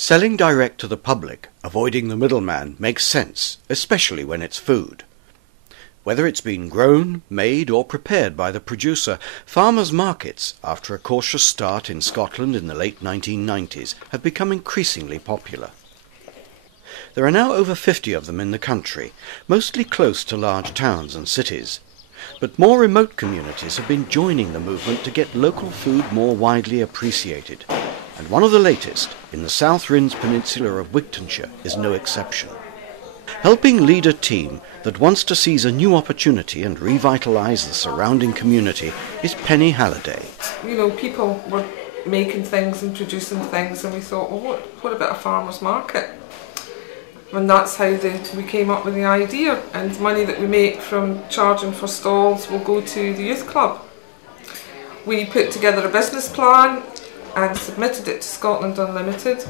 Selling direct to the public, avoiding the middleman, makes sense, especially when it's food. Whether it's been grown, made or prepared by the producer, farmers' markets, after a cautious start in Scotland in the late 1990s, have become increasingly popular. There are now over 50 of them in the country, mostly close to large towns and cities. But more remote communities have been joining the movement to get local food more widely appreciated. And one of the latest, in the South Rhinds Peninsula of Wigtonshire, is no exception. Helping lead a team that wants to seize a new opportunity and revitalise the surrounding community is Penny Halliday. You know, people were making things and producing things, and we thought, well, what about a farmer's market? And that's how we came up with the idea, and money that we make from charging for stalls will go to the youth club. We put together a business plan and submitted it to Scotland Unlimited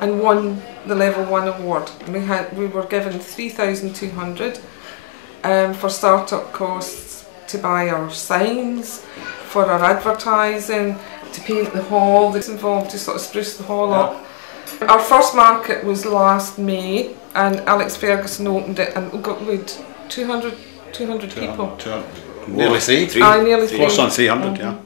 and won the Level 1 award. We were given $3,200 for start-up costs, to buy our signs, for our advertising, to paint the hall that's involved, to sort of spruce the hall up. Our first market was last May, and Alex Ferguson opened it, and we got 200 people. Nearly three. Nearly three. Close on 300, yeah.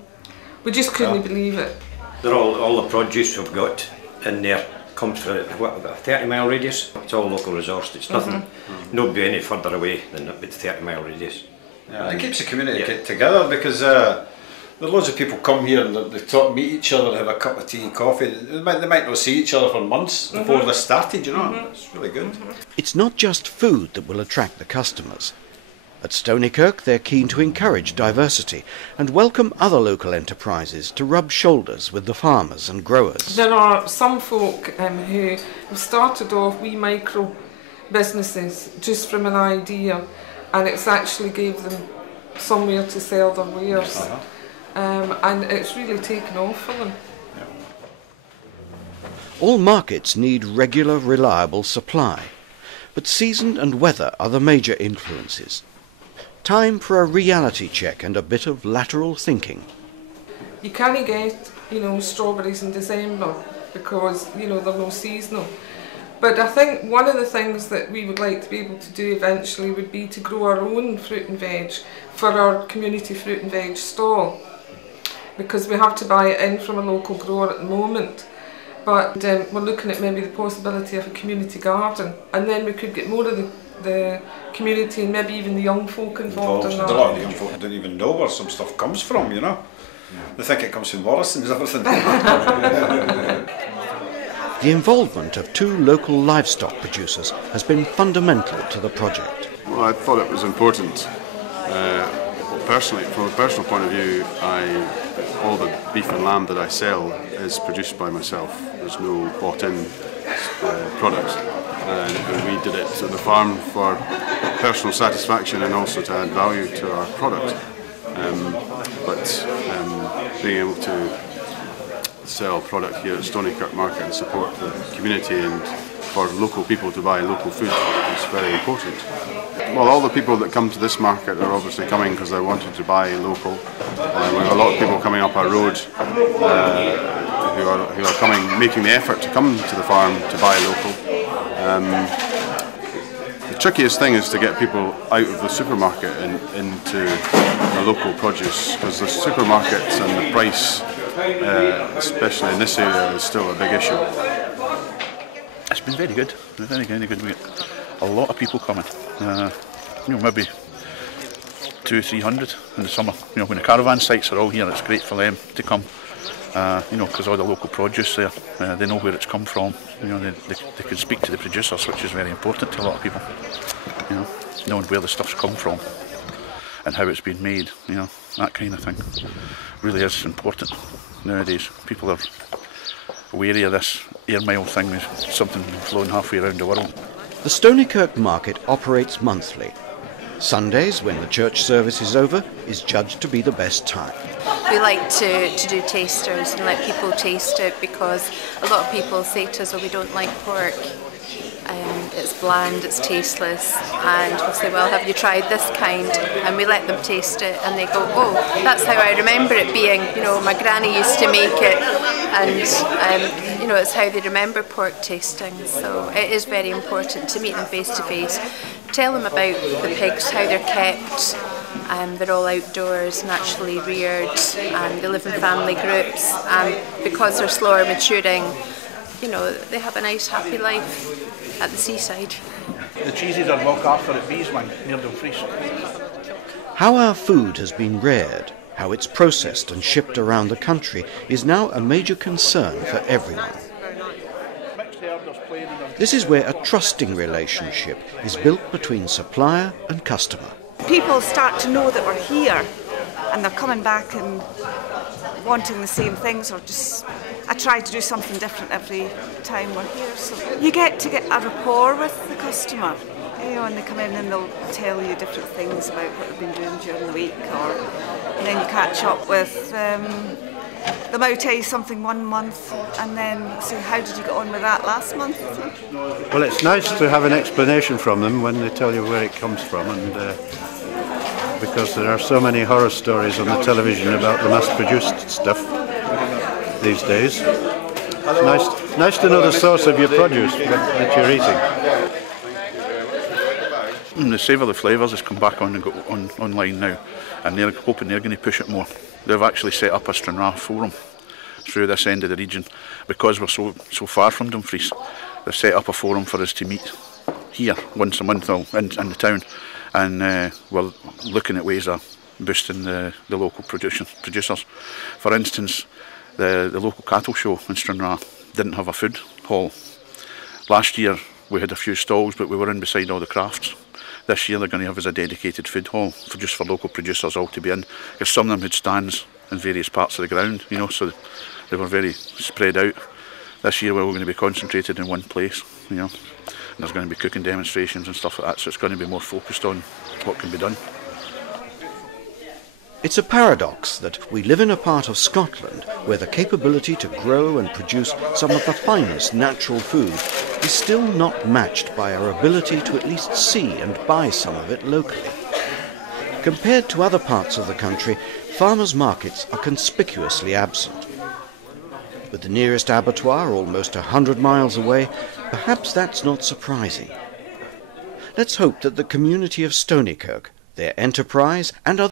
We just couldn't believe it. They're all the produce we've got in there comes from about a 30-mile radius. It's all local resourced. It's nothing, nobody any further away than about the 30-mile radius. Yeah, it keeps the community together, because there are loads of people come here and they meet each other, have a cup of tea and coffee. They might not see each other for months before this started, you know. It's really good. It's not just food that will attract the customers. At Stoneykirk, they're keen to encourage diversity and welcome other local enterprises to rub shoulders with the farmers and growers. There are some folk who have started off wee micro businesses just from an idea, and it's actually gave them somewhere to sell their wares. And it's really taken off for them. All markets need regular, reliable supply, but season and weather are the major influences. Time for a reality check and a bit of lateral thinking. You can't get, strawberries in December because, they're no seasonal. But I think one of the things that we would like to be able to do eventually would be to grow our own fruit and veg for our community fruit and veg stall, because we have to buy it in from a local grower at the moment. But we're looking at maybe the possibility of a community garden, and then we could get more of the community and maybe even the young folk involved in that. A lot of the young folk don't even know where some stuff comes from, you know. They think it comes from Morrison's, everything. The involvement of two local livestock producers has been fundamental to the project. Well, I thought it was important. Personally, from a personal point of view, all the beef and lamb that I sell is produced by myself. There's no bought-in products. And we did it at the farm for personal satisfaction and also to add value to our product. But being able to sell product here at Stoneykirk Market and support the community and for local people to buy local food is very important. Well, all the people that come to this market are obviously coming because they're wanting to buy local. We have a lot of people coming up our road who are coming, making the effort to come to the farm to buy local. The trickiest thing is to get people out of the supermarket and into the local produce, because the supermarkets and the price, especially in this area, is still a big issue. It's been very good, very good. We get a lot of people coming, maybe 200-300 in the summer. When the caravan sites are all here, it's great for them to come. Because all the local produce there, they know where it's come from. They can speak to the producers, which is very important to a lot of people. Knowing where the stuff's come from and how it's been made, that kind of thing really is important nowadays. People are wary of this air mile thing, is something flown halfway around the world. The Stoneykirk market operates monthly. Sundays, when the church service is over, is judged to be the best time. We like to do tasters and let people taste it, because a lot of people say to us, oh, we don't like pork. it's bland, it's tasteless, and we'll say, well, have you tried this kind? And we let them taste it, and they go, oh, that's how I remember it being. You know, my granny used to make it, and you know, it's how they remember pork tasting. So it is very important to meet them face to face, tell them about the pigs, how they're kept. They're all outdoors, naturally reared, and they live in family groups, and because they're slower maturing, you know, they have a nice happy life at the seaside. The cheeses are looked after at Beeswing near Dumfries. How our food has been reared, how it's processed and shipped around the country is now a major concern for everyone. This is where a trusting relationship is built between supplier and customer. People start to know that we're here and they're coming back and wanting the same things, or just I try to do something different every time we're here. So you get a rapport with the customer. You know, and they come in and they'll tell you different things about what they've been doing during the week, and then you catch up with them might tell you something one month and then say, how did you get on with that last month? Well, it's nice to have an explanation from them when they tell you where it comes from, and because there are so many horror stories on the television about the mass-produced stuff these days. It's nice to know the source of your produce that you're eating. The Savour the Flavours has come back on and got online now, and they're hoping they're going to push it more. They've actually set up a Stranraer forum through this end of the region because we're so far from Dumfries. They've set up a forum for us to meet here once a month in the town, and we're looking at ways of boosting the local producers. For instance, the local cattle show in Stranraer didn't have a food hall. Last year we had a few stalls, but we were in beside all the crafts. This year they're going to have as a dedicated food hall for local producers all to be in, because some of them had stands in various parts of the ground, you know, so they were very spread out. This year we're all going to be concentrated in one place, you know, and there's going to be cooking demonstrations and stuff like that, so it's going to be more focused on what can be done. It's a paradox that we live in a part of Scotland where the capability to grow and produce some of the finest natural food is still not matched by our ability to at least see and buy some of it locally. Compared to other parts of the country, farmers' markets are conspicuously absent. With the nearest abattoir almost 100 miles away, perhaps that's not surprising. Let's hope that the community of Stoneykirk, their enterprise and other